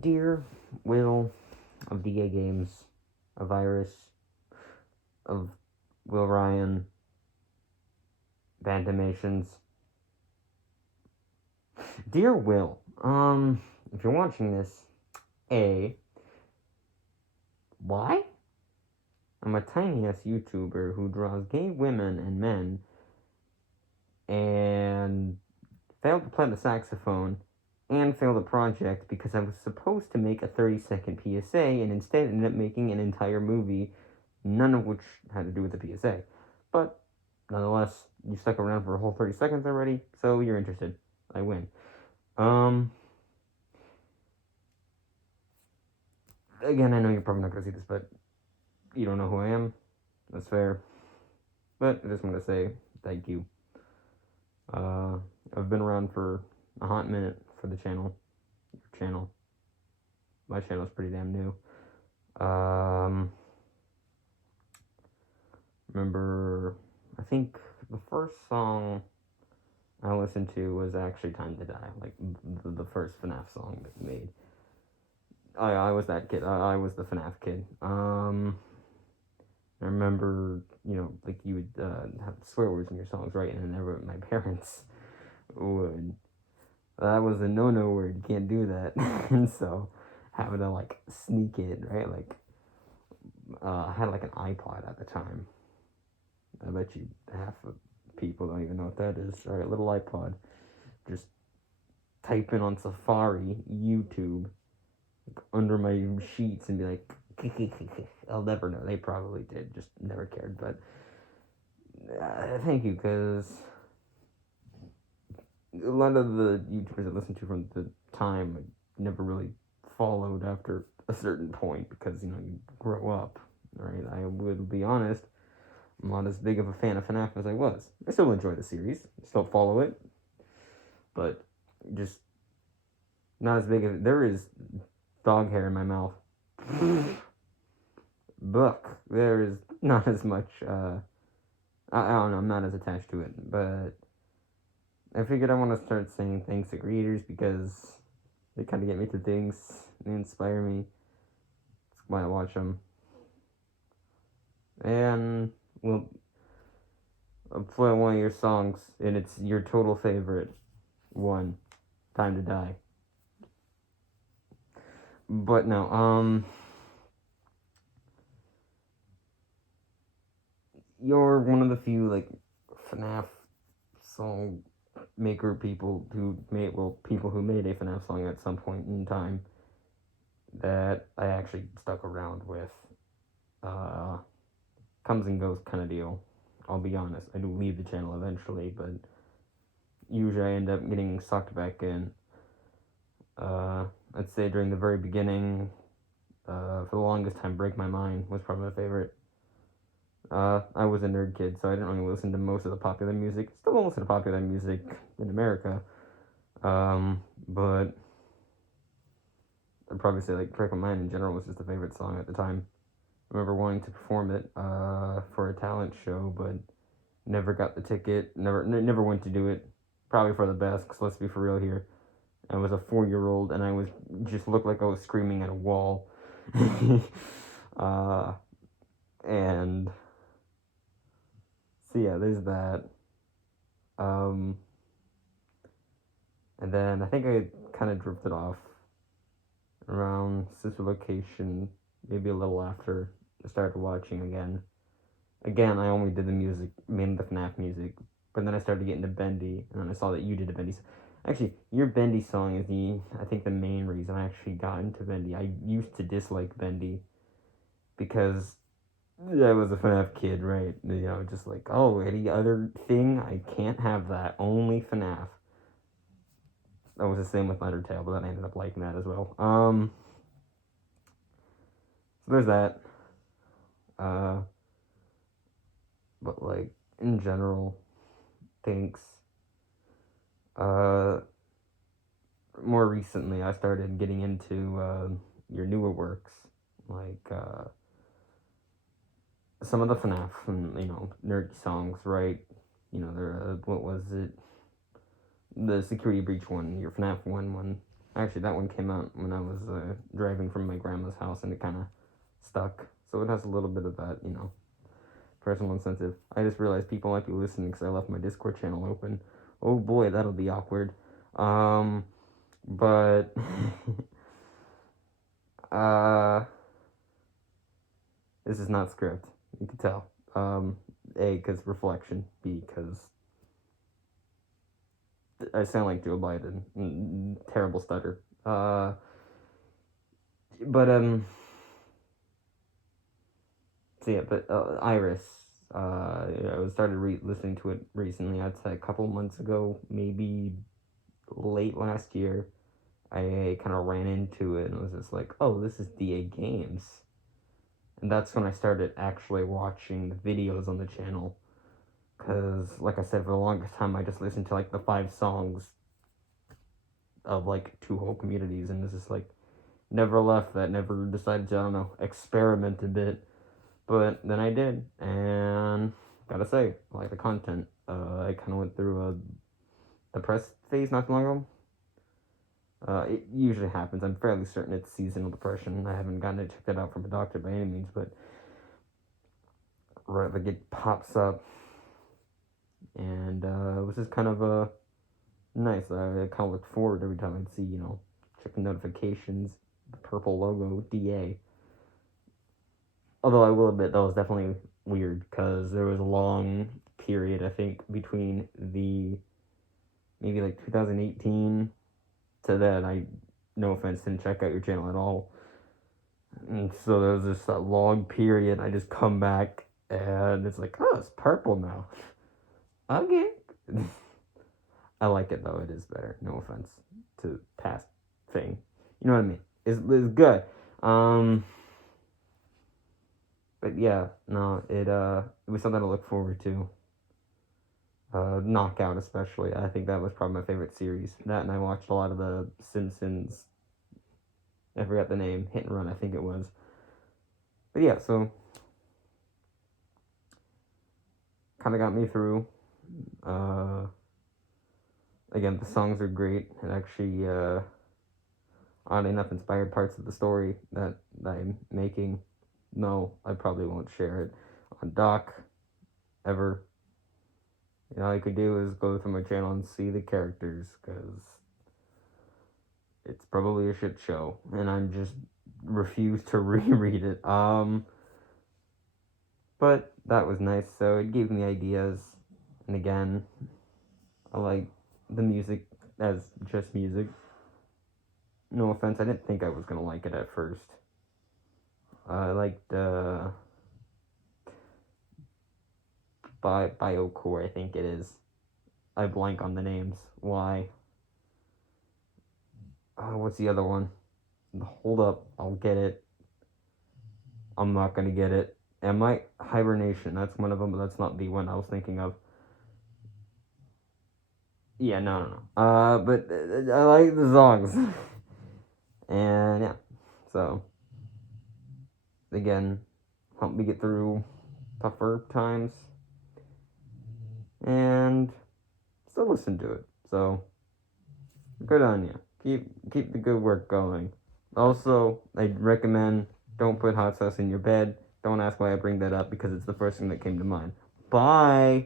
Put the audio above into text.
Dear Will of DA Games, of Iris, of Will Ryan, Bandamations. Dear Will, if you're watching this, why? I'm a tiny ass YouTuber who draws gay women and men and failed to play the saxophone and failed a project because I was supposed to make a 30-second PSA and instead ended up making an entire movie, none of which had to do with the PSA. But nonetheless, you stuck around for a whole 30 seconds already, so you're interested. I win. Again, I know you're probably not going to see this, but you don't know who I am. That's fair. But I just want to say thank you. I've been around for a hot minute for the channel. Your channel. My channel's pretty damn new. Remember, I think the first song I listened to was actually Time to Die, like the first FNAF song that you made. I was that kid. I was the FNAF kid. I remember, like you would have swear words in your songs, right? And never my parents would. That was a no word. You can't do that. And so having to like sneak it, right? Like I had like an iPod at the time. I bet you half of people don't even know what that is. All right, little iPod. Just type in on Safari, YouTube, like, under my sheets and be like, I'll never know. They probably did, just never cared. But thank you, because a lot of the YouTubers I listened to from the time I never really followed after a certain point because, you grow up, right? I would be honest, I'm not as big of a fan of FNAF as I was. I still enjoy the series, still follow it, but just not as big of. There is dog hair in my mouth. Book. There is not as much. I don't know. I'm not as attached to it, but I figured I want to start saying thanks to creators because they kind of get me to things. They inspire me. That's why I watch them. And well, I'll play one of your songs, and it's your total favorite one, "Time to Die." But no, you're one of the few like FNAF song maker people who made a FNAF song at some point in time that I actually stuck around with. Comes and goes kind of deal. I'll be honest, I do leave the channel eventually, but usually I end up getting sucked back in. I'd say during the very beginning, for the longest time, Break My Mind was probably my favorite. I was a nerd kid, so I didn't really listen to most of the popular music. Still don't listen to popular music in America. But I'd probably say like Break My Mind in general was just a favorite song at the time. I remember wanting to perform it for a talent show, but never got the ticket. Never went to do it. Probably for the best, because let's be for real here. I was a 4-year-old, and I was just looked like I was screaming at a wall. And so yeah, there's that. And then I think I kind of drifted off around Sister Location, maybe a little after I started watching again. Again, I only did the music, mainly the FNAF music, but then I started to get into Bendy, and then I saw that you did a Bendy. Actually, your Bendy song is I think the main reason I actually got into Bendy. I used to dislike Bendy because I was a FNAF kid, right? Just like, oh, any other thing, I can't have that. Only FNAF. That was the same with Undertale, but then I ended up liking that as well. So there's that. But like in general, thanks. More recently, I started getting into your newer works, like some of the FNAF and nerdy songs, right? There. What was it? The Security Breach one, your FNAF one. Actually, that one came out when I was driving from my grandma's house, and it kind of stuck. So it has a little bit of that, personal incentive. I just realized people might be listening because I left my Discord channel open. Oh boy, that'll be awkward. But this is not script. You can tell. A, because reflection. B, because I sound like Joe Biden. Terrible stutter. But so yeah, but Iris. I started listening to it recently. I'd say a couple months ago, maybe late last year. I kind of ran into it and was just like, oh, this is DA Games. And that's when I started actually watching the videos on the channel. Because, like I said, for the longest time, I just listened to, like, the 5 songs of, like, 2 whole communities. And this is, like, never left that, never decided to, I don't know, experiment a bit. But then I did. And, gotta say, I like the content. I kind of went through a depressed phase not too long ago. It usually happens. I'm fairly certain it's seasonal depression. I haven't gotten it checked out from a doctor by any means, but right, like it pops up, and it was just kind of nice. I kind of looked forward every time I'd see, check the notifications, the purple logo, DA. Although I will admit that was definitely weird because there was a long period, I think, between the maybe like 2018 to then. No offense, didn't check out your channel at all. And so there was just that long period. I just come back and it's like, oh, it's purple now. Okay. I like it though. It is better. No offense to past thing. You know what I mean? It's good. But yeah, no, it was something to look forward to. Knockout especially. I think that was probably my favorite series. That, and I watched a lot of the Simpsons. I forgot the name. Hit and Run, I think it was. But yeah, so kind of got me through. Again, the songs are great. It actually, oddly enough, inspired parts of the story that I'm making. No, I probably won't share it on Doc ever. All you could do is go through my channel and see the characters, because it's probably a shit show, and I'm just refuse to reread it. But that was nice, so it gave me ideas, and again, I like the music as just music. No offense, I didn't think I was gonna like it at first. I liked, Biocore, I think it is. I blank on the names. Why? What's the other one? Hold up, I'll get it. I'm not gonna get it. Am I? Hibernation, that's one of them, but that's not the one I was thinking of. Yeah, no. But I like the songs. And yeah, so again, help me get through tougher times, and still listen to it. So good on you. Keep the good work going. Also, I recommend don't put hot sauce in your bed. Don't ask why I bring that up, because it's the first thing that came to mind. Bye.